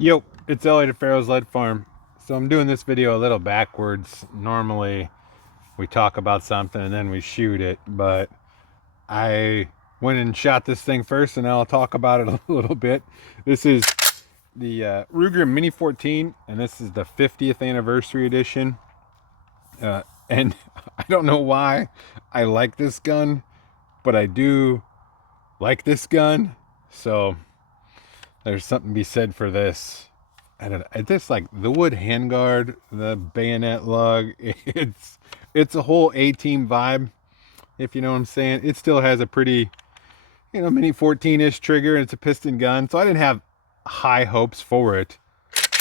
Yo, it's Elliot at Farro's Lead Farm. So I'm doing this video a little backwards. Normally we talk about something and then we shoot it, but I went and shot this thing first and now I'll talk about it a little bit. This is the Ruger Mini 14 and this is the 50th anniversary edition. And I don't know why I like this gun, but I do like this gun. So there's something to be said for this. I don't know. It's just like the wood handguard, the bayonet lug. It's a whole A-team vibe, if you know what I'm saying. It still has a pretty, mini 14-ish trigger, and it's a piston gun. So I didn't have high hopes for it.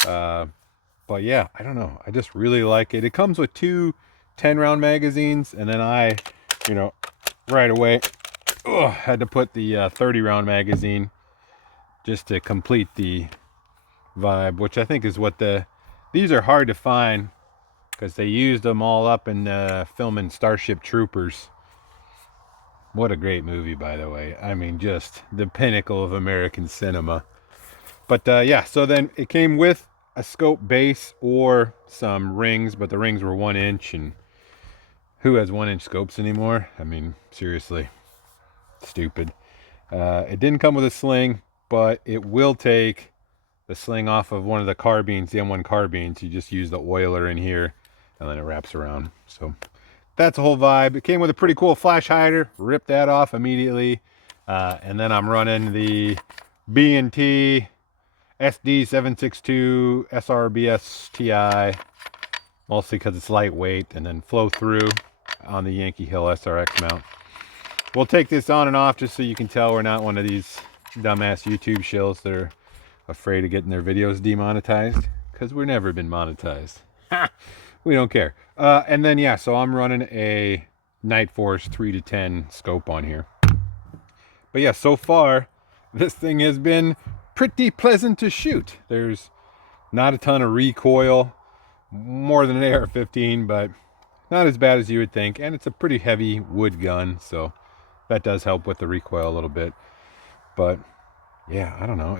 But yeah, I don't know. I just really like it. It comes with two 10-round magazines, and then I, right away, had to put the 30-round magazine just to complete the vibe, which I think is what these are hard to find because they used them all up in filming Starship Troopers. What a great movie, by the way. I mean, just the pinnacle of American cinema. But yeah, so then it came with a scope base or some rings, but the rings were 1 inch, and who has 1 inch scopes anymore? I mean, seriously, stupid. It didn't come with a sling, but it will take the sling off of one of the carbines, the M1 carbines. You just use the oiler in here and then it wraps around. So that's a whole vibe. It came with a pretty cool flash hider. Ripped that off immediately. And then I'm running the B&T SD762 SRBS TI, mostly because it's lightweight, and then flow through on the Yankee Hill SRX mount. We'll take this on and off just so you can tell we're not one of these dumbass YouTube shills that are afraid of getting their videos demonetized, because we've never been monetized. We don't care. And then yeah, so I'm running a Night Force 3-10 scope on here. But yeah, so far this thing has been pretty pleasant to shoot. There's not a ton of recoil, more than an AR-15, but not as bad as you would think. And it's a pretty heavy wood gun, so that does help with the recoil a little bit. But yeah, I don't know.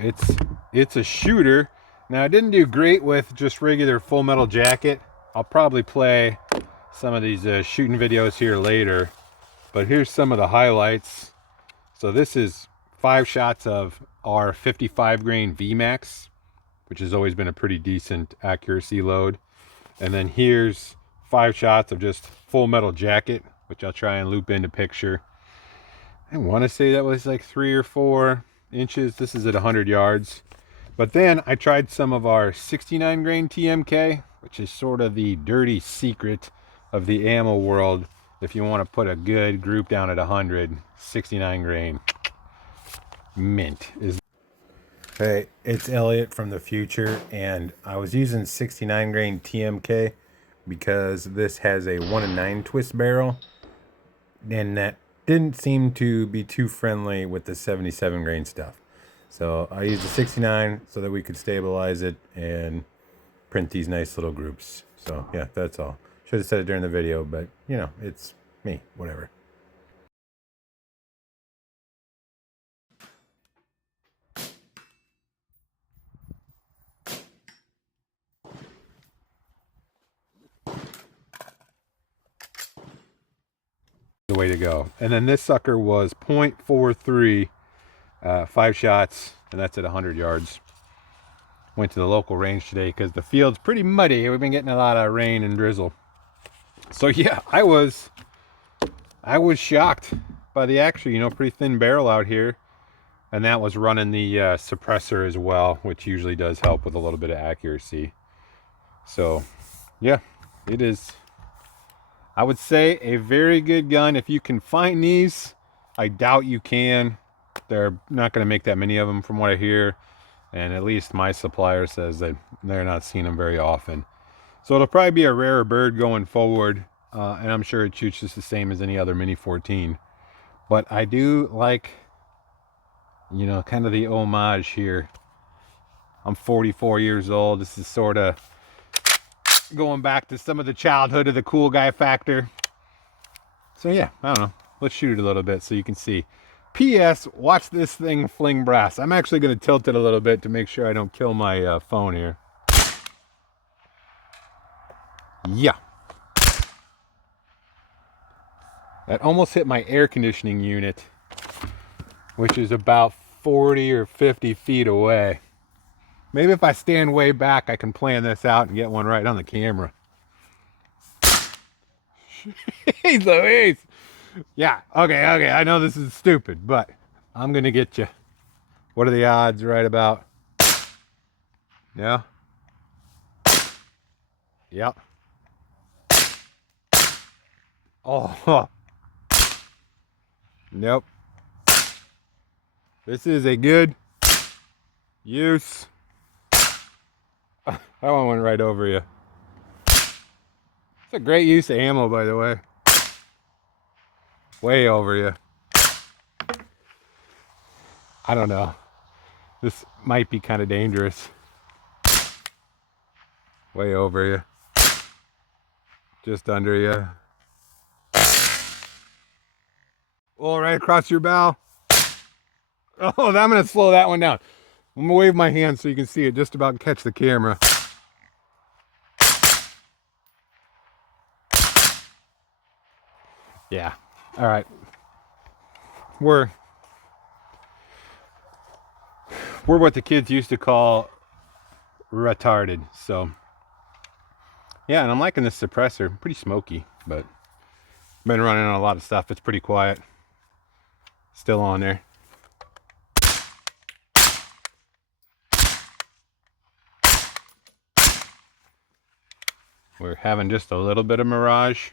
It's a shooter. Now, I didn't do great with just regular Full Metal Jacket. I'll probably play some of these shooting videos here later. But here's some of the highlights. So this is 5 shots of our 55 grain VMAX, which has always been a pretty decent accuracy load. And then here's 5 shots of just Full Metal Jacket, which I'll try and loop into picture. I want to say that was like 3 or 4 inches. This is at 100 yards. But then I tried some of our 69 grain TMK, which is sort of the dirty secret of the ammo world. If you want to put a good group down at 100, 69 grain mint is. Hey, it's Elliot from the future, and I was using 69 grain TMK because this has a 1-in-9 twist barrel, and that didn't seem to be too friendly with the 77 grain stuff. So I used the 69 so that we could stabilize it and print these nice little groups. So yeah, that's all. Should have said it during the video, but it's me, whatever. The way to go. And then this sucker was 0.43, 5 shots, and that's at 100 yards. Went to the local range today because the field's pretty muddy. We've been getting a lot of rain and drizzle. So yeah, I was shocked by the actual, pretty thin barrel out here. And that was running the suppressor as well, which usually does help with a little bit of accuracy. So yeah, it is, I would say, a very good gun. If you can find these, I doubt you can. They're not going to make that many of them from what I hear. And at least my supplier says that they're not seeing them very often. So it'll probably be a rarer bird going forward. And I'm sure it shoots just the same as any other Mini 14. But I do like, kind of the homage here. I'm 44 years old. This is sort of going back to some of the childhood of the cool guy factor. So yeah, I don't know. Let's shoot it a little bit so you can see. P.S. Watch this thing fling brass. I'm actually going to tilt it a little bit to make sure I don't kill my phone here. Yeah. That almost hit my air conditioning unit, which is about 40 or 50 feet away. Maybe if I stand way back, I can plan this out and get one right on the camera. Jeez Louise. Yeah, okay. I know this is stupid, but I'm going to get you. What are the odds right about? Yeah. Yep. Oh. Nope. This is a good use. That one went right over you. It's a great use of ammo, by the way. Way over you. I don't know. This might be kind of dangerous. Way over you. Just under you. Oh, right across your bow. Oh, I'm going to slow that one down. I'm going to wave my hand so you can see it just about catch the camera. Yeah. All right. We're what the kids used to call retarded. So, yeah, and I'm liking this suppressor. Pretty smoky, but been running on a lot of stuff. It's pretty quiet. Still on there. We're having just a little bit of mirage.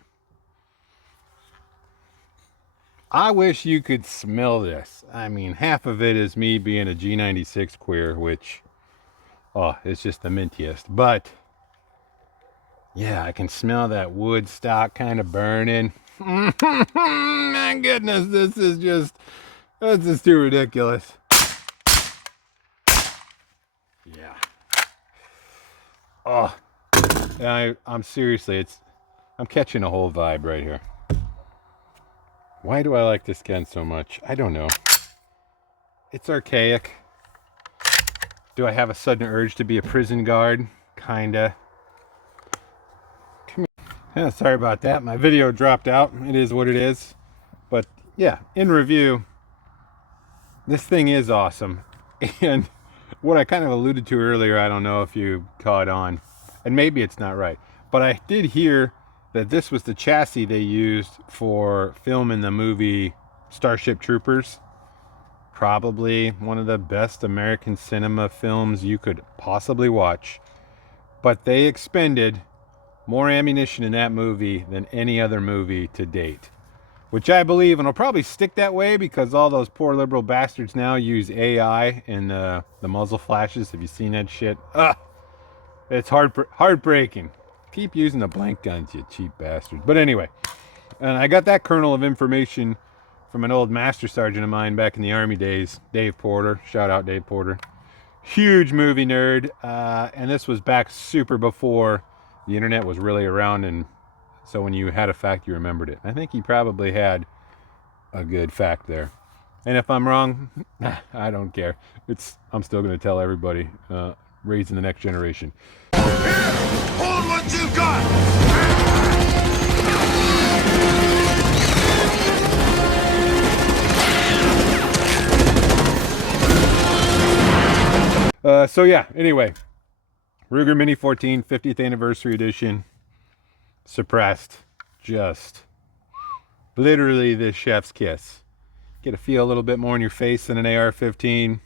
I wish you could smell this. I mean, half of it is me being a G96 queer, which, oh, it's just the mintiest. But, yeah, I can smell that wood stock kind of burning. My goodness, this is too ridiculous. Yeah. Oh, I'm seriously, I'm catching a whole vibe right here. Why do I like this gun so much? I don't know. It's archaic. Do I have a sudden urge to be a prison guard? Kinda. Come here. Yeah, sorry about that. My video dropped out. It is what it is. But yeah, in review, this thing is awesome. And what I kind of alluded to earlier, I don't know if you caught on, and maybe it's not right, but I did hear that this was the chassis they used for filming the movie Starship Troopers. Probably one of the best American cinema films you could possibly watch. But they expended more ammunition in that movie than any other movie to date. Which I believe, and will probably stick that way because all those poor liberal bastards now use AI in the muzzle flashes. Have you seen that shit? It's heartbreaking. Keep using the blank guns, you cheap bastards. But anyway, and I got that kernel of information from an old master sergeant of mine back in the Army days, Dave Porter. Shout out Dave Porter. Huge movie nerd. And this was back super before the internet was really around, and so when you had a fact, you remembered it. I think he probably had a good fact there. And if I'm wrong, I don't care. I'm still going to tell everybody, raising the next generation. Here! Hold what you got! So yeah, anyway. Ruger Mini 14, 50th Anniversary Edition. Suppressed. Just literally the chef's kiss. Get a feel a little bit more in your face than an AR-15. A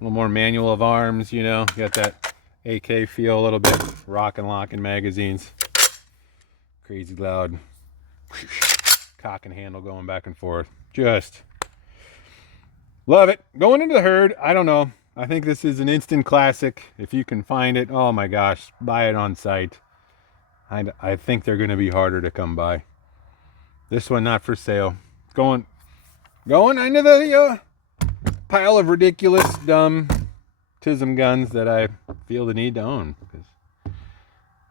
little more manual of arms, you know. Got that AK feel a little bit. Rock and locking magazines. Crazy loud. Cock and handle going back and forth. Just love it. Going into the herd, I don't know. I think this is an instant classic. If you can find it, oh my gosh, buy it on site. I think they're going to be harder to come by. This one not for sale. Going into the pile of ridiculous, dumb TISM guns that I feel the need to own, because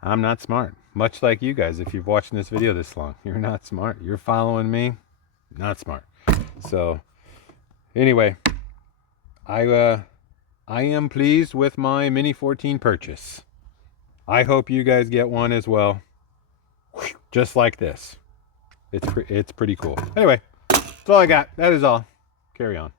I'm not smart. Much like you guys, if you've watched this video this long, you're not smart. You're following me, not smart. So Anyway, I am pleased with my Mini 14 purchase. I hope you guys get one as well. Just like this. It's pretty cool. Anyway, that's all I got. That is all. Carry on.